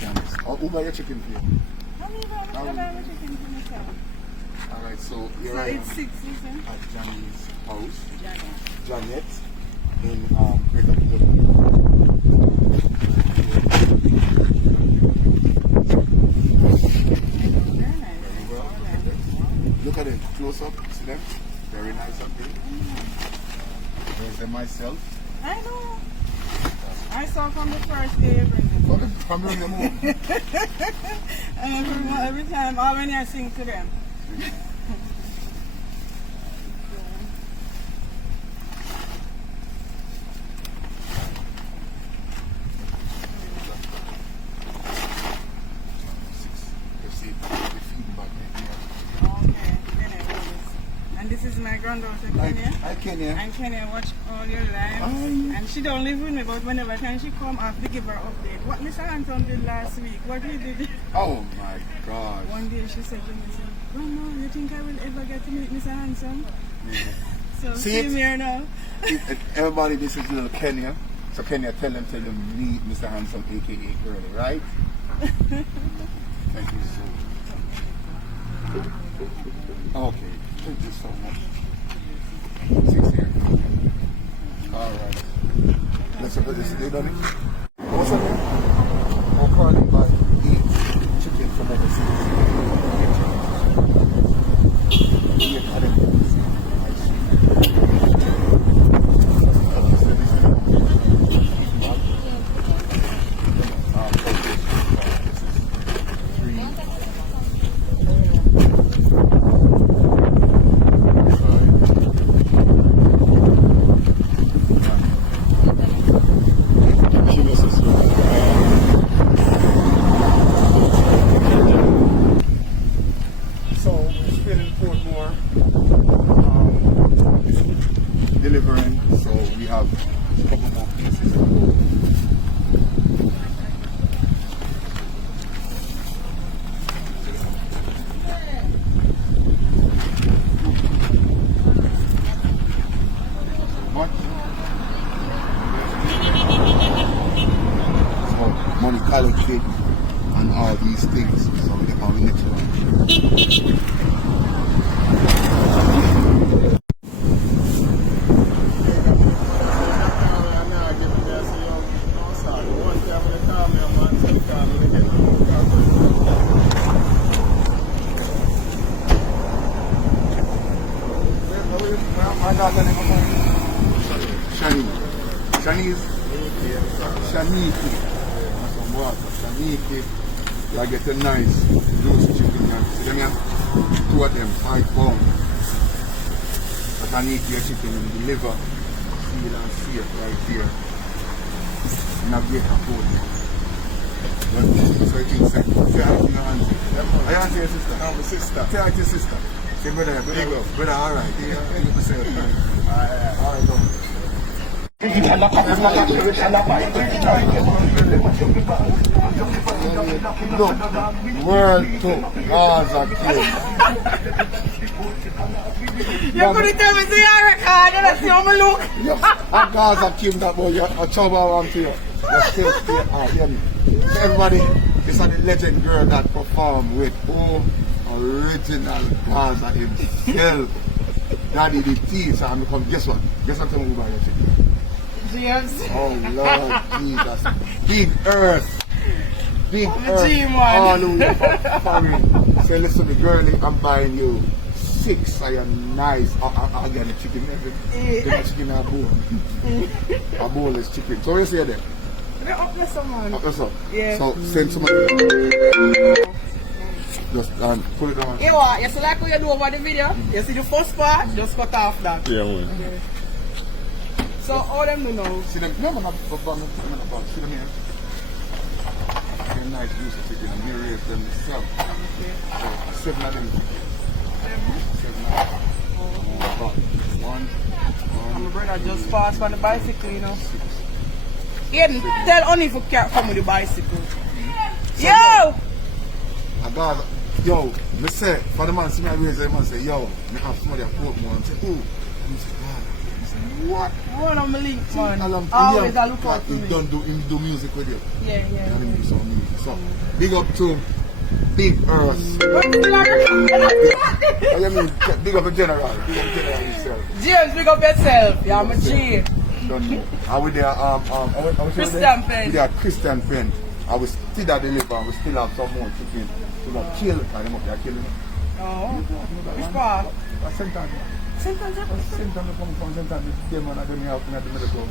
Janice. Oh, who buy your chicken for you? I buy my chicken for myself. Alright, so here So I am it's 6, isn't it? at Johnny's house. Janet. Janet in Greater Portland. Very nice. Very well. All Look at right. them. Look at them. Close up. See them? Very nice up there. There's them myself. I know. I saw from the first day you bring them. From the home. Every time, all when I sing to them. See, the feedback Okay, Kenya, and this is my granddaughter, Kenya. Hi, Kenya. And Kenya watch all your lives. And she don't live with me, but whenever time she come, I have to give her update. What Mr. Anton did last week, what he did. Oh my God. One day she said to me, Grandma, you think I will ever get to meet Mr. Hanson? So see it? me here now. Everybody, this is little Kenya. So Kenya, tell them meet Mr. Hanson, aka Girlie, right? Thank you so much. Okay, thank you so much. 6 here. Alright. Let's put this today, Donnie. What's up, man? We're calling by eat chicken from overseas. Delivering, so we have a couple more pieces to go. What? So money college kid and all these things. So we get on the next one. My daughter name is Shanice. Shaniki. That's some water. Shaniki. I get a nice roast chicken here. See them here? 2 of them, 5 pounds. But Shaniki your chicken and the liver. Feel and see it right here. In a Greater Portland. So it is say hi to your auntie. I auntie your sister. I'm a sister. Say hi to your sister. Say brother, brother, alright. Alright, go. Look, world to Gaza King. You couldn't tell me to your record, let's see how I look. A Gaza King that boy, you're a trouble around to you. You're still stay hear me. So everybody, this is the legend girl that performed with original Gaza himself. Daddy the T, so I'm come. Guess what? Guess what? Tell me about your chicken. James. Oh Lord Jesus. Big Earth. Big Earth. G-man. All over foreign. So listen, the girlie, I'm buying you 6 of your nice. I'll get the chicken. The chicken a bowl. A boneless chicken. So what you say there? They're up there, someone. Up there, so. Yeah. So send somebody. Just put it on. You what? You see like what you do over the video? You see the first part? Just cut off that. Yeah, man. Okay. So all them do now. See them? No, I'm not see them here. They're nice juicy chicken and we raise them themselves. Okay. So 7 of them. 7 of them. One. And my brother just passed on the bicycle, you know. He didn't tell only if you can't come with the bicycle. Yo! I got, yo, me say, for the man see me raise the man say, yo, me have somebody at Portmore. I say, who? And he say, God. I say, What? One of my link, man. Along Always I look out for he me. don't do him do music with you. Yeah, yeah. Him do some music. So big up to Big Earth. What do you mean? Big up a general. Big up general himself. James, pick up yourself. Yeah, I'm a G. Don't know. I was there, Christian Pen. Yeah, Christian Pen. I was still at the liver, we still have some more chicken. We got kill, and them up there killing them. Oh, which part? St. Anthony. St. Anthony come from St. Anthony. Them and them help me at the medical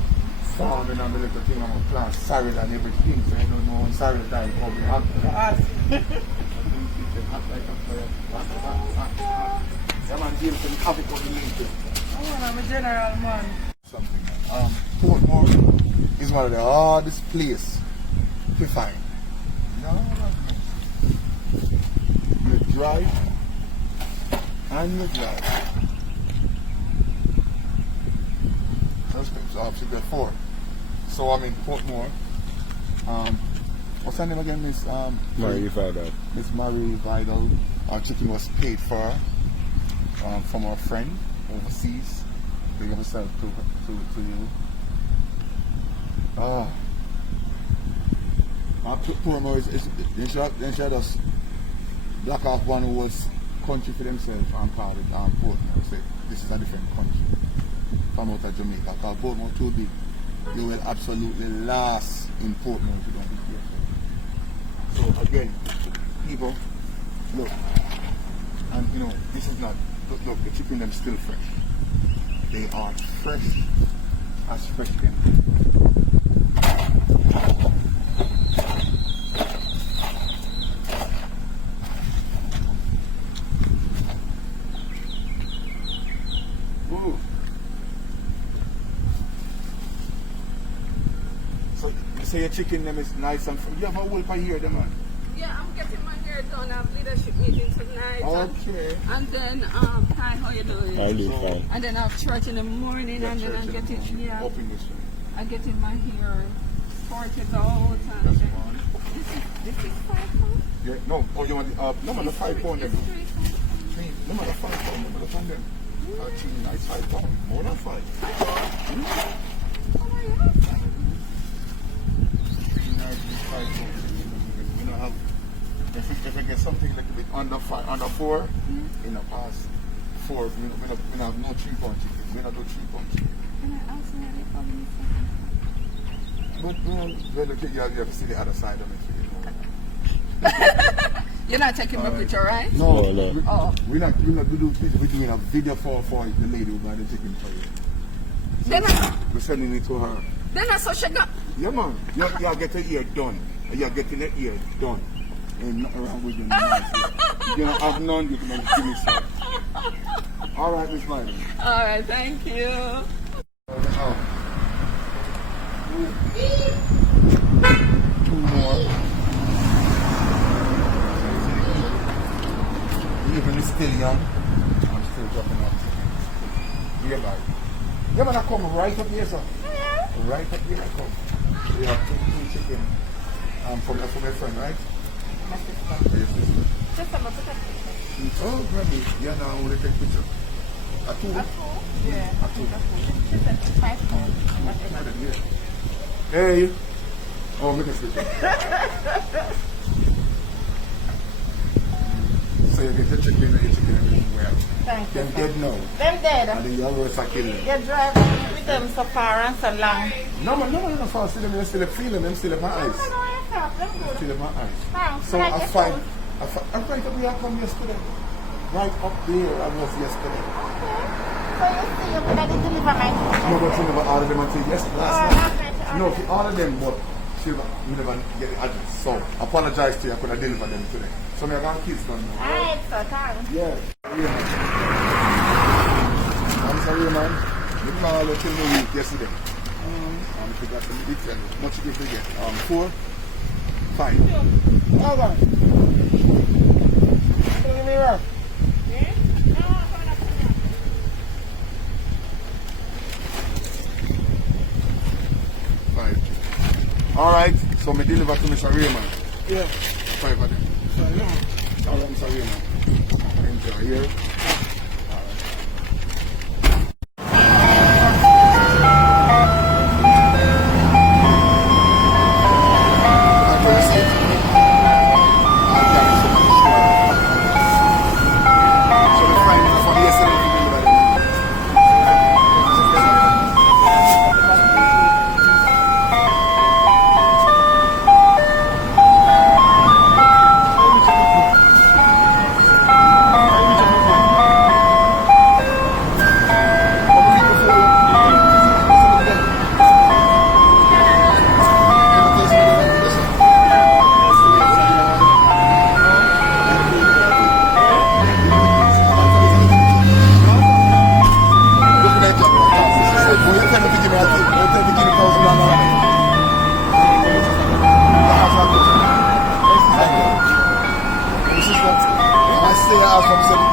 farm and the little thing. I'm going to plant sorrel and everything. So you don't know when sorrel time come. You have to ask. Yeah, man, James and have it on the link. Oh, I'm a general, man. Something. Portmore is one of the hardest places to find. No. You drive and you drive. So obviously there are 4. So I'm in Portmore. What's her name again, Miss Marie Vidal. Miss Marie Vidal. Our chicken was paid for from our friend overseas. Big up yourself to you. Oh. Portmore is they should just block off one who was country for themselves and call it Portmore. Say this is a different country from out of Jamaica. Because Portmore too big. You will absolutely last in Portmore if you don't be careful. So again, people, look, and you know, this is not, look, the chicken them still fresh. They are fresh as fresh can be. Ooh. So you say your chicken them is nice and fresh. You have a wolf here, the man. Yeah, I'm getting my hair done. I have leadership meeting tonight. Okay. And then, hi, how you doing? I do fine. And then I have church in the morning, and then I'm getting, Open this one. I'm getting my hair sorted out. And That's then, one. this is 5 pounds? Yeah, no, oh, you want the, no man, the 5 pound them. It's 3 pounds. No man, the 5 pound, no man, the pound them. Nice 5 pound, more than 5. Oh my God. We don't have, if we get something like a bit under 5, under 4, in the past 4, we don't have no 3 pound chicken. We don't do 3 pound chicken. Can I ask you how many seconds? But well, look, you have to see the other side of it. You know. You're not taking my picture, right? No, No. Oh. we're not doing picture. We're doing a video for the lady who got the chicken for you. Then We're sending it to her. I saw she got. Yeah, man. You get the ear done. You're getting the ear done. Ain't nothing wrong with you. You don't have none, you can give me some. All right, Miss Miley. All right, thank you. Two more. Even is still young. I'm still dropping off chicken. Yeah, bye. Yeah, man, I come right up here, sir. Right up here, I come. We have two chicken from your friend, right? My sister. For your sister. Just a minute. Oh, Grammy. Yeah, now I want to take a picture. A 2? Yeah, A 2. just a 5 pounds. Hey. Oh, make a picture. So you get the chicken and your chicken and well. Thank you. Them dead now. Them dead. And then you always are killing them. You drive with them so far and so long. No, man, no. So I see them, still feeling them, still in my eyes. Them good. Still in my eyes. Thanks. So Like I your find, food. right up here I come yesterday. Right up there I was yesterday. So you see you could have delivered my No, but she never ordered them until yesterday. Oh, Last night. okay. No, she ordered them, but she never get the address. So I apologize to you, I could have delivered them today. So I got kids done now. Alright, so thanks. Yeah. I'm sorry, man. Look now, look till the week yesterday. I forgot to be tell you. Much you forget. 4, 5. All right. Give me rough. 5. All right. So me deliver to Mr. Raymond. Yeah. 5 of them. All right, Mr. Raymond. Enjoy here. All right.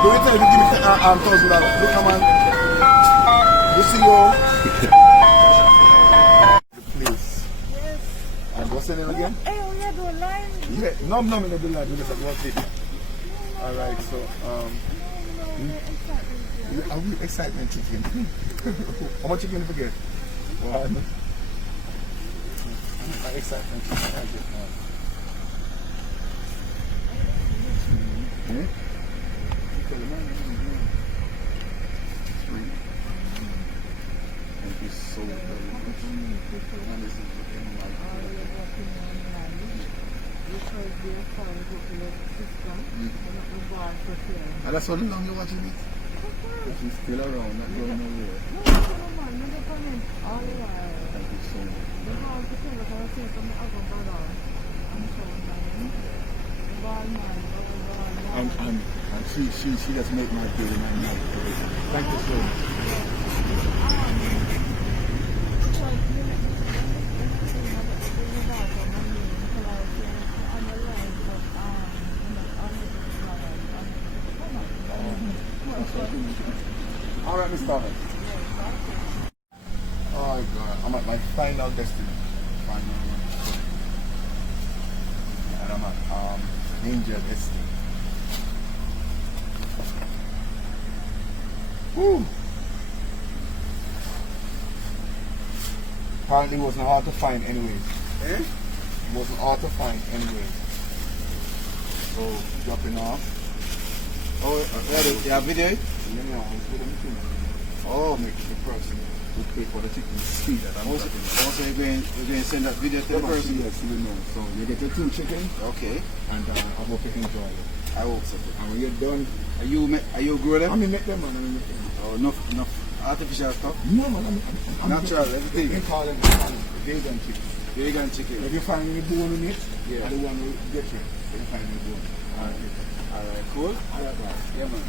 Do it if you give me $1,000. Look, man. You see your the place. Yes. And what's the name again? Hey, we are doing line. Yeah, no, we don't do that. We just have one video. Alright, so are we excitement chicken? How much chicken you forget? One. Excitement chicken. I get now. Hmm? Thank you so very much. And this is looking like and that's how long you're watching it? She's still around, not going nowhere. Thank you so much. And she just make my day and my night. Thank you so much. All right, Mr. Thomas. Oh God, I'm at my final destination. And I'm at Angel Estate. Woo! Apparently it wasn't hard to find anyways. Eh? It wasn't hard to find anyways. So, dropping off. Oh, you have video? You know, I was with them too. Oh, Make the person who pay for the chicken see that I'm also you're going to send that video to the person? Yes, you know. So you get your 2 chicken Okay, and I hope you enjoy it. I hope so. And when you're done, Are you grow them? I mean make them man, I mean make them. Oh, enough artificial stuff? No man, I'm Natural, everything. They call them vegan chicken. Vegan chicken. If you find any bone in it, Yeah. I don't want to get you. If you find any bone. Alright, cool. Alright, right. Yeah, man.